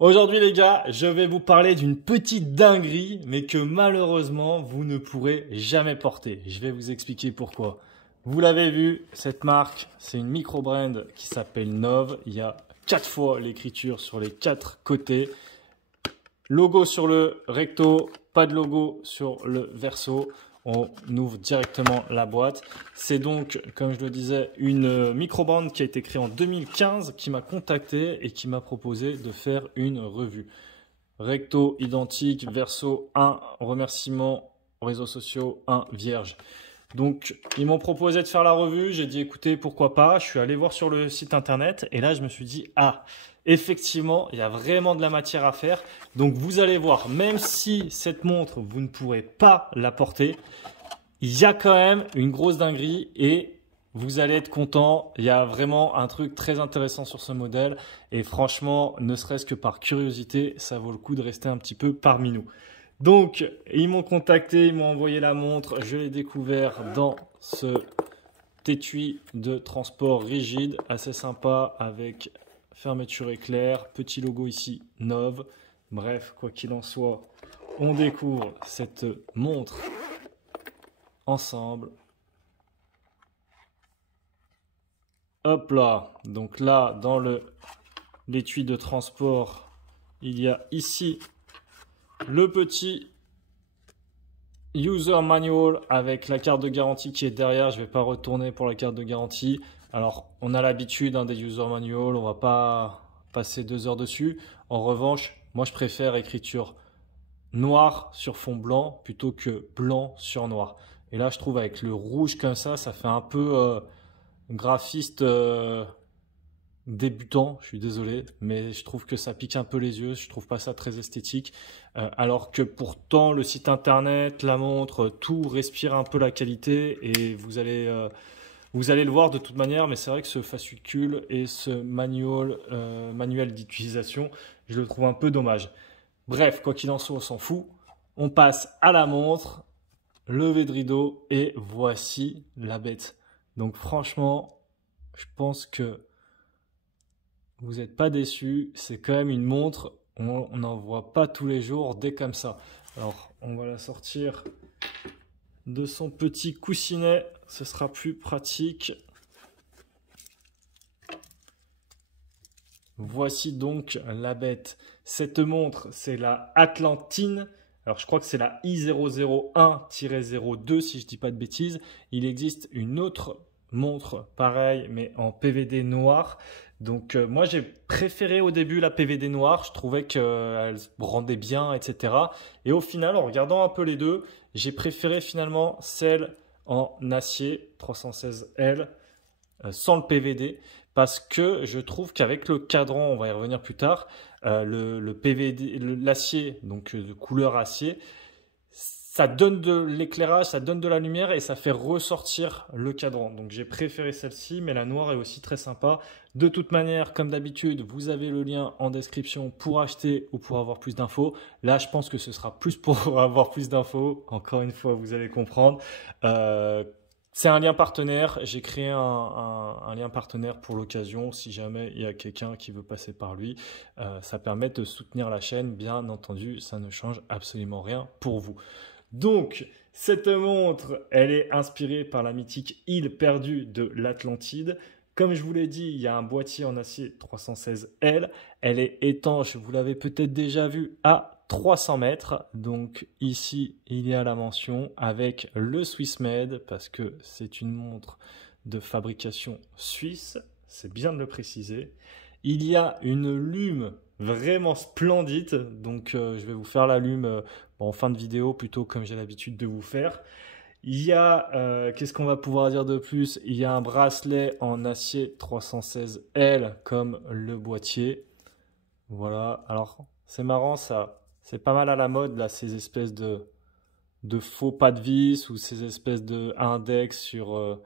Aujourd'hui les gars, je vais vous parler d'une petite dinguerie, mais que malheureusement vous ne pourrez jamais porter. Je vais vous expliquer pourquoi. Vous l'avez vu, cette marque, c'est une micro-brand qui s'appelle Nove. Il y a 4 fois l'écriture sur les 4 côtés. Logo sur le recto, pas de logo sur le verso. On ouvre directement la boîte. C'est donc, comme je le disais, une micro-brand qui a été créée en 2015, qui m'a contacté et qui m'a proposé de faire une revue. Recto identique, verso 1, remerciements, réseaux sociaux 1, vierge. Donc, ils m'ont proposé de faire la revue. J'ai dit, écoutez, pourquoi pas. Je suis allé voir sur le site internet et là, je me suis dit, ah, effectivement, il y a vraiment de la matière à faire. Donc, vous allez voir, même si cette montre, vous ne pourrez pas la porter, il y a quand même une grosse dinguerie et vous allez être content. Il y a vraiment un truc très intéressant sur ce modèle et franchement, ne serait-ce que par curiosité, ça vaut le coup de rester un petit peu parmi nous. Donc, ils m'ont contacté, ils m'ont envoyé la montre. Je l'ai découvert dans ce étui de transport rigide, assez sympa, avec fermeture éclair, petit logo ici, Nove. Bref, quoi qu'il en soit, on découvre cette montre ensemble. Hop là, donc là, dans l'étui de transport, il y a ici le petit user manual avec la carte de garantie qui est derrière. Je ne vais pas retourner pour la carte de garantie. Alors, on a l'habitude des user manual, on ne va pas passer 2 heures dessus. En revanche, moi je préfère écriture noir sur fond blanc plutôt que blanc sur noir. Et là, je trouve avec le rouge comme ça fait un peu graphiste débutant, je suis désolé, mais je trouve que ça pique un peu les yeux, je trouve pas ça très esthétique, alors que pourtant le site internet, la montre, tout respire un peu la qualité et vous allez le voir de toute manière, mais c'est vrai que ce fascicule et ce manuel d'utilisation, je le trouve un peu dommage. Bref, quoi qu'il en soit, on s'en fout. On passe à la montre, lever de rideau et voici la bête. Donc franchement, je pense que vous n'êtes pas déçus, c'est quand même une montre, on n'en voit pas tous les jours dès comme ça. Alors, on va la sortir de son petit coussinet, ce sera plus pratique. Voici donc la bête. Cette montre, c'est la Atlantine. Alors, je crois que c'est la I001-02, si je ne dis pas de bêtises. Il existe une autre montre pareille, mais en PVD noir. Donc, moi, j'ai préféré au début la PVD noire. Je trouvais qu'elle rendait bien, etc. Et au final, en regardant un peu les deux, j'ai préféré finalement celle en acier 316L sans le PVD parce que je trouve qu'avec le cadran, on va y revenir plus tard, le PVD, l'acier, donc de couleur acier, ça donne de l'éclairage, ça donne de la lumière et ça fait ressortir le cadran. Donc j'ai préféré celle-ci, mais la noire est aussi très sympa. De toute manière, comme d'habitude, vous avez le lien en description pour acheter ou pour avoir plus d'infos. Là, je pense que ce sera plus pour avoir plus d'infos. Encore une fois, vous allez comprendre. C'est un lien partenaire. J'ai créé un lien partenaire pour l'occasion. Si jamais il y a quelqu'un qui veut passer par lui, ça permet de soutenir la chaîne. Bien entendu, ça ne change absolument rien pour vous. Donc, cette montre, elle est inspirée par la mythique île perdue de l'Atlantide. Comme je vous l'ai dit, il y a un boîtier en acier 316L. Elle est étanche, vous l'avez peut-être déjà vu, à 300 mètres. Donc ici, il y a la mention avec le Swiss Made parce que c'est une montre de fabrication suisse. C'est bien de le préciser. Il y a une lume vraiment splendide. Donc je vais vous faire la lume en fin de vidéo plutôt comme j'ai l'habitude de vous faire. Il y a, qu'est-ce qu'on va pouvoir dire de plus? Il y a un bracelet en acier 316L comme le boîtier. Voilà, alors c'est marrant ça, c'est pas mal à la mode là, ces espèces de faux pas de vis ou ces espèces de index sur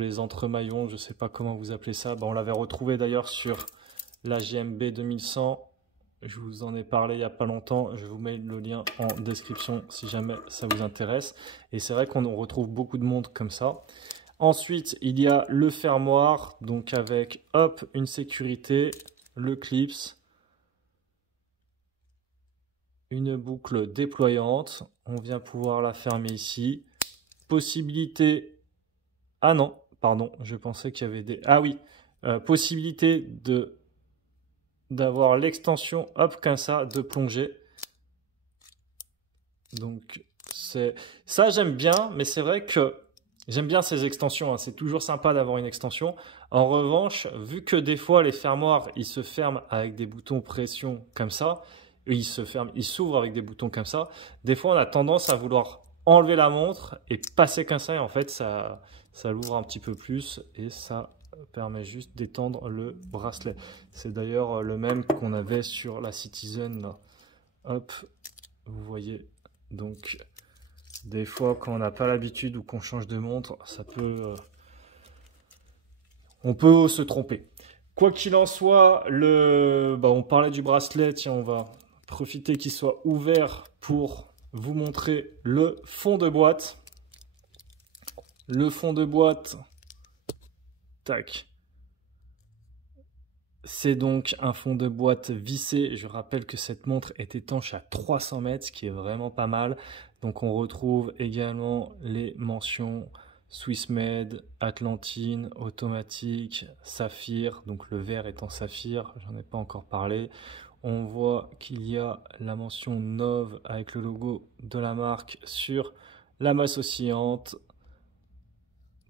les entremaillons, je sais pas comment vous appelez ça. Bon, on l'avait retrouvé d'ailleurs sur la JMB 2100. Je vous en ai parlé il n'y a pas longtemps. Je vous mets le lien en description si jamais ça vous intéresse. Et c'est vrai qu'on retrouve beaucoup de montres comme ça. Ensuite, il y a le fermoir, donc avec hop, une sécurité, le clips. une boucle déployante. On vient pouvoir la fermer ici. Possibilité... Ah non, pardon, je pensais qu'il y avait des... Ah oui, possibilité d'avoir l'extension, hop, comme ça, de plonger. Donc, ça, j'aime bien, mais c'est vrai que j'aime bien ces extensions, hein. C'est toujours sympa d'avoir une extension. En revanche, vu que des fois, les fermoirs, ils se ferment avec des boutons pression comme ça, ils s'ouvrent avec des boutons comme ça, des fois, on a tendance à vouloir enlever la montre et passer comme ça, et en fait, ça l'ouvre un petit peu plus, et ça permet juste d'étendre le bracelet. C'est d'ailleurs le même qu'on avait sur la Citizen, là. Hop, vous voyez. Donc, des fois, quand on n'a pas l'habitude ou qu'on change de montre, ça peut, on peut se tromper. Quoi qu'il en soit, on parlait du bracelet. Tiens, on va profiter qu'il soit ouvert pour vous montrer le fond de boîte. Le fond de boîte, tac. C'est donc un fond de boîte vissé. Je rappelle que cette montre est étanche à 300 mètres, ce qui est vraiment pas mal. Donc on retrouve également les mentions Swissmade, Atlantine, automatique, saphir. Donc le verre est en saphir, j'en ai pas encore parlé. On voit qu'il y a la mention Nove avec le logo de la marque sur la masse oscillante.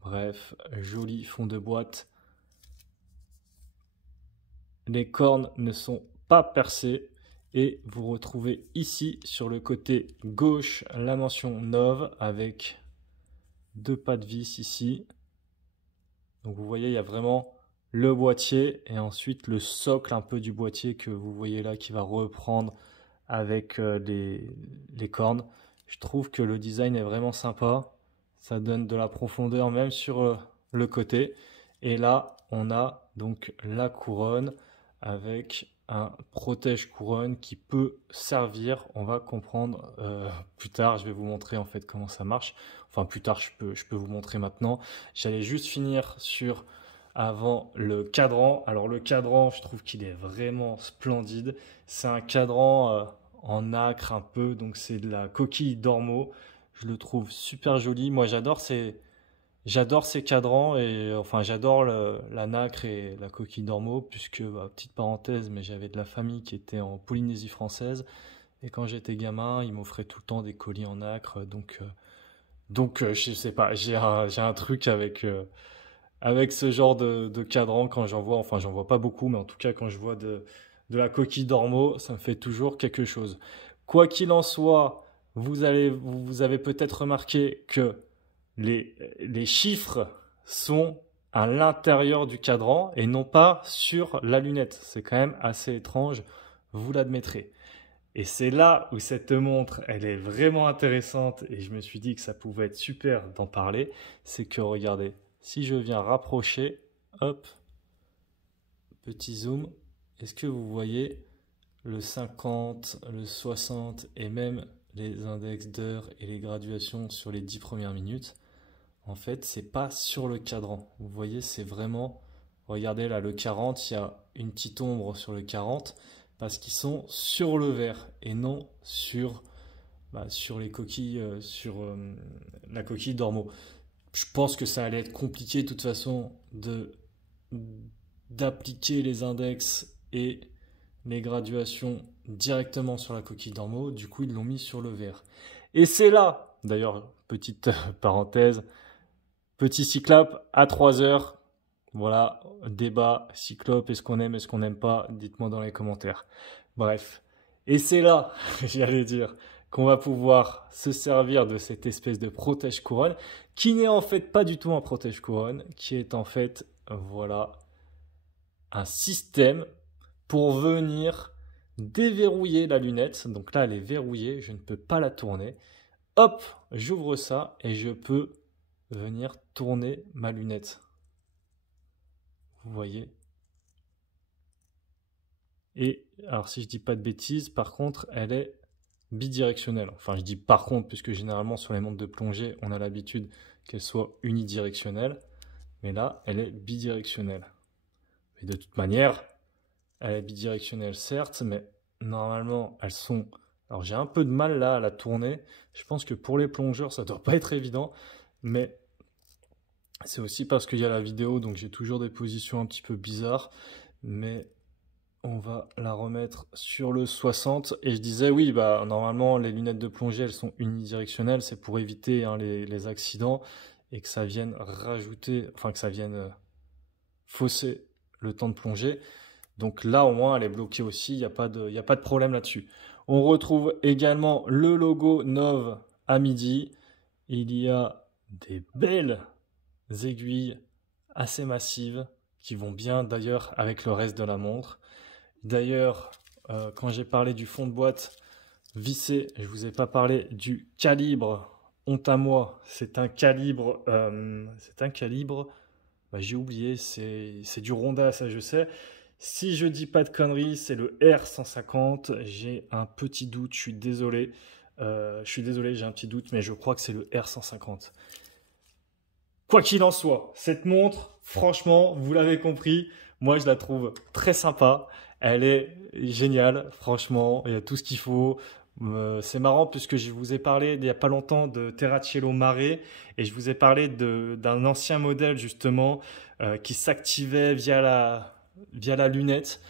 Bref, joli fond de boîte. Les cornes ne sont pas percées et vous retrouvez ici sur le côté gauche la mention Nove avec 2 pas de vis ici. Donc vous voyez, il y a vraiment le boîtier et ensuite le socle un peu du boîtier que vous voyez là qui va reprendre avec les cornes. Je trouve que le design est vraiment sympa. Ça donne de la profondeur même sur le côté. Et là, on a donc la couronne avec un protège-couronne qui peut servir. On va comprendre plus tard. Je vais vous montrer en fait comment ça marche. Enfin, plus tard, je peux vous montrer maintenant. J'allais juste finir sur avant le cadran. Alors le cadran, je trouve qu'il est vraiment splendide. C'est un cadran en nacre un peu, donc c'est de la coquille d'ormeau. Je le trouve super joli. Moi, j'adore ces cadrans et enfin j'adore la nacre et la coquille d'ormeau puisque petite parenthèse, mais j'avais de la famille qui était en Polynésie française et quand j'étais gamin, ils m'offraient tout le temps des colis en nacre. Donc je sais pas, j'ai un truc avec ce genre de cadran quand j'en vois. Enfin, j'en vois pas beaucoup, mais en tout cas quand je vois de la coquille d'ormeau, ça me fait toujours quelque chose. Quoi qu'il en soit, vous avez peut-être remarqué que les chiffres sont à l'intérieur du cadran et non pas sur la lunette. C'est quand même assez étrange, vous l'admettrez. Et c'est là où cette montre, elle est vraiment intéressante et je me suis dit que ça pouvait être super d'en parler. C'est que regardez, si je viens rapprocher, hop, petit zoom, est-ce que vous voyez le 50, le 60 et même les index d'heures et les graduations sur les 10 premières minutes? En fait, c'est pas sur le cadran. Vous voyez, c'est vraiment... Regardez là, le 40, il y a une petite ombre sur le 40 parce qu'ils sont sur le verre et non sur les coquilles, la coquille d'ormeau. Je pense que ça allait être compliqué de toute façon d'appliquer les index et les graduations directement sur la coquille d'ormeau. Du coup, ils l'ont mis sur le verre. Et c'est là, d'ailleurs, petite parenthèse, petit cyclope à 3 heures. Voilà, débat, cyclope, est-ce qu'on aime, est-ce qu'on n'aime pas? Dites-moi dans les commentaires. Bref. Et c'est là, j'allais dire, qu'on va pouvoir se servir de cette espèce de protège-couronne, qui n'est en fait pas du tout un protège-couronne, qui est en fait, voilà, un système pour venir déverrouiller la lunette. Donc là, elle est verrouillée, je ne peux pas la tourner. Hop, j'ouvre ça et je peux venir tourner ma lunette. Vous voyez? Et alors si je dis pas de bêtises, par contre, elle est bidirectionnelle. Enfin, je dis par contre, puisque généralement sur les montres de plongée, on a l'habitude qu'elle soit unidirectionnelle. Mais là, elle est bidirectionnelle. Et de toute manière, elle est bidirectionnelle certes, mais normalement, elles sont Alors j'ai un peu de mal là à la tourner. Je pense que pour les plongeurs, ça doit pas être évident. Mais c'est aussi parce qu'il y a la vidéo, donc j'ai toujours des positions un petit peu bizarres. Mais on va la remettre sur le 60. Et je disais, oui, bah normalement, les lunettes de plongée, elles sont unidirectionnelles. C'est pour éviter hein, les accidents et que ça vienne rajouter, enfin que ça vienne fausser le temps de plongée. Donc là, au moins, elle est bloquée aussi. Il n'y a pas de problème là-dessus. On retrouve également le logo Nove à midi. Il y a des belles aiguilles assez massives qui vont bien d'ailleurs avec le reste de la montre. D'ailleurs, quand j'ai parlé du fond de boîte vissé, je ne vous ai pas parlé du calibre. Honte à moi, c'est un calibre, bah, j'ai oublié, c'est du Ronda, ça je sais. Si je dis pas de conneries, c'est le R150. J'ai un petit doute, je suis désolé. J'ai un petit doute, mais je crois que c'est le R150. Quoi qu'il en soit, cette montre, franchement, vous l'avez compris, moi je la trouve très sympa. Elle est géniale, franchement, il y a tout ce qu'il faut. C'est marrant puisque je vous ai parlé il n'y a pas longtemps de Terracello Mare et je vous ai parlé d'un ancien modèle justement qui s'activait via la lunette,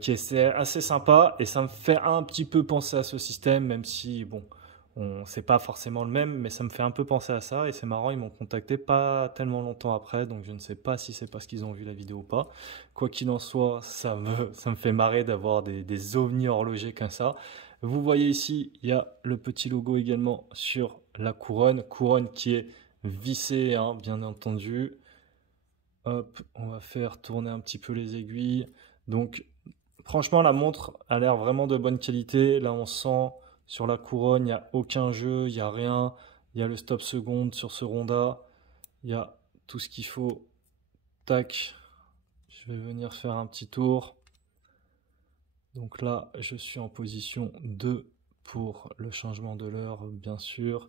qui est assez sympa et ça me fait un petit peu penser à ce système, même si bon, c'est pas forcément le même, mais ça me fait un peu penser à ça et c'est marrant, ils m'ont contacté pas tellement longtemps après, donc je ne sais pas si c'est parce qu'ils ont vu la vidéo ou pas. Quoi qu'il en soit, ça me fait marrer d'avoir des ovnis horlogers comme ça. Vous voyez ici, il y a le petit logo également sur la couronne qui est vissée, hein, bien entendu. Hop, on va faire tourner un petit peu les aiguilles. Donc, franchement, la montre a l'air vraiment de bonne qualité. Là, on sent sur la couronne, il n'y a aucun jeu, il n'y a rien. Il y a le stop seconde sur ce Ronda. Il y a tout ce qu'il faut. Tac. Je vais venir faire un petit tour. Donc là, je suis en position 2 pour le changement de l'heure, bien sûr.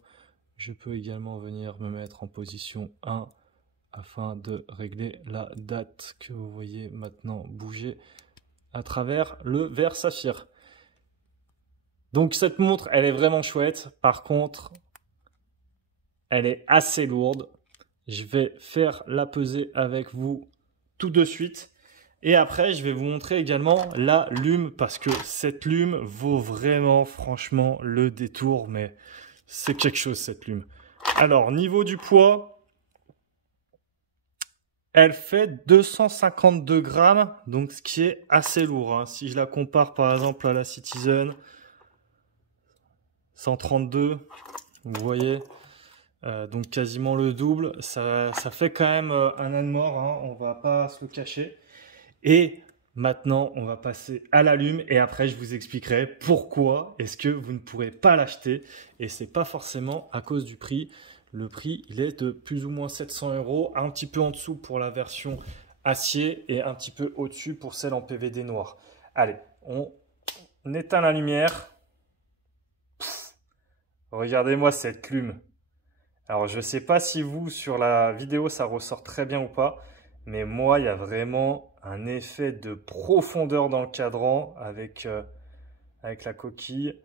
Je peux également venir me mettre en position 1 afin de régler la date que vous voyez maintenant bouger à travers le verre saphir. Donc cette montre, elle est vraiment chouette. Par contre, elle est assez lourde. Je vais faire la peser avec vous tout de suite. Et après, je vais vous montrer également la lume parce que cette lume vaut vraiment, franchement, le détour. Mais c'est quelque chose, cette lume. Alors, niveau du poids, elle fait 252 grammes, donc ce qui est assez lourd. Hein. Si je la compare par exemple à la Citizen 132, vous voyez, donc quasiment le double. Ça fait quand même un âne mort, hein, on va pas se le cacher. Et maintenant, on va passer à la lume et après, je vous expliquerai pourquoi est-ce que vous ne pourrez pas l'acheter. Et c'est pas forcément à cause du prix. Le prix, il est de plus ou moins 700 €, un petit peu en dessous pour la version acier et un petit peu au-dessus pour celle en PVD noir. Allez, on éteint la lumière. Regardez-moi cette lume. Alors, je ne sais pas si vous, sur la vidéo, ça ressort très bien ou pas, mais moi, il y a vraiment un effet de profondeur dans le cadran avec la coquille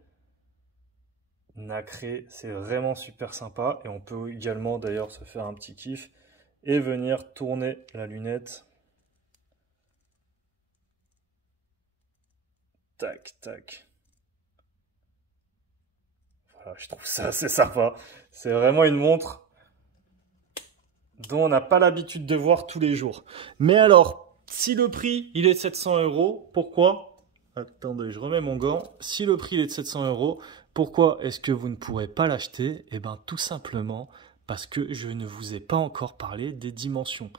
nacrée. C'est vraiment super sympa et on peut également d'ailleurs se faire un petit kiff et venir tourner la lunette. Tac, tac. Voilà, je trouve ça assez sympa. C'est vraiment une montre dont on n'a pas l'habitude de voir tous les jours. Mais alors, si le prix il est de 700 €, pourquoi? Attendez, je remets mon gant. Si le prix il est de 700 €, pourquoi est-ce que vous ne pourrez pas l'acheter? Eh bien, tout simplement parce que je ne vous ai pas encore parlé des dimensions.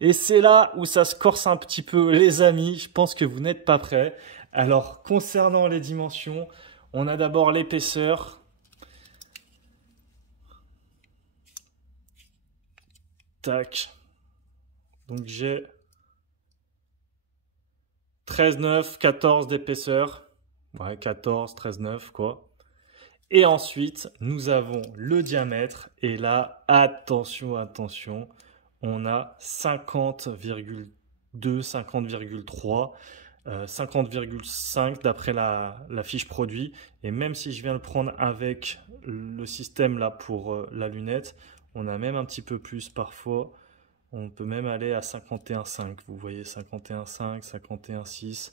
Et c'est là où ça se corse un petit peu, les amis. Je pense que vous n'êtes pas prêts. Alors, concernant les dimensions, on a d'abord l'épaisseur. Tac. Donc j'ai 13,9, 14 d'épaisseur. Ouais, 14, 13,9 quoi. Et ensuite, nous avons le diamètre. Et là, attention, attention, on a 50,2, 50,3. 50,5 d'après la fiche produit. Et même si je viens le prendre avec le système là pour la lunette, on a même un petit peu plus parfois. On peut même aller à 51,5. Vous voyez 51,5, 51,6.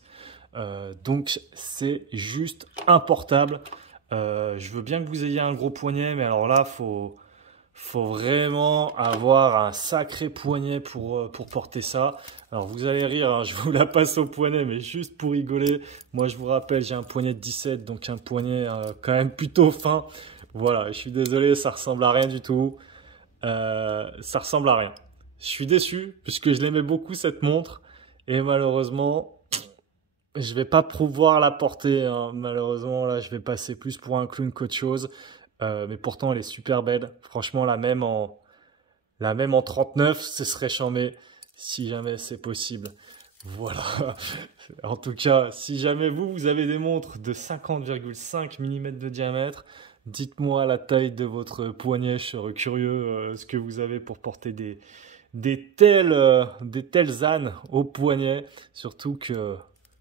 Donc c'est juste importable. Je veux bien que vous ayez un gros poignet, mais alors là, faut vraiment avoir un sacré poignet pour porter ça. Alors vous allez rire, hein, je vous la passe au poignet, mais juste pour rigoler. Moi je vous rappelle, j'ai un poignet de 17, donc un poignet quand même plutôt fin. Voilà, je suis désolé, ça ressemble à rien du tout. Ça ressemble à rien. Je suis déçu, puisque je l'aimais beaucoup cette montre. Et malheureusement, je vais pas pouvoir la porter, hein. Malheureusement, là, je vais passer plus pour un clown qu'autre chose. Mais pourtant, elle est super belle. Franchement, la même en 39, ce serait charmé si jamais c'est possible. Voilà. En tout cas, si jamais vous avez des montres de 50,5 mm de diamètre, dites-moi la taille de votre poignet. Je serais curieux ce que vous avez pour porter des telles ânes au poignet. Surtout que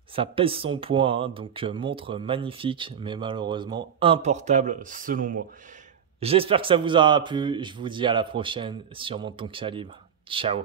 ça pèse son poids, hein, donc montre magnifique, mais malheureusement importable selon moi. J'espère que ça vous aura plu. Je vous dis à la prochaine sur mon ton calibre. Ciao.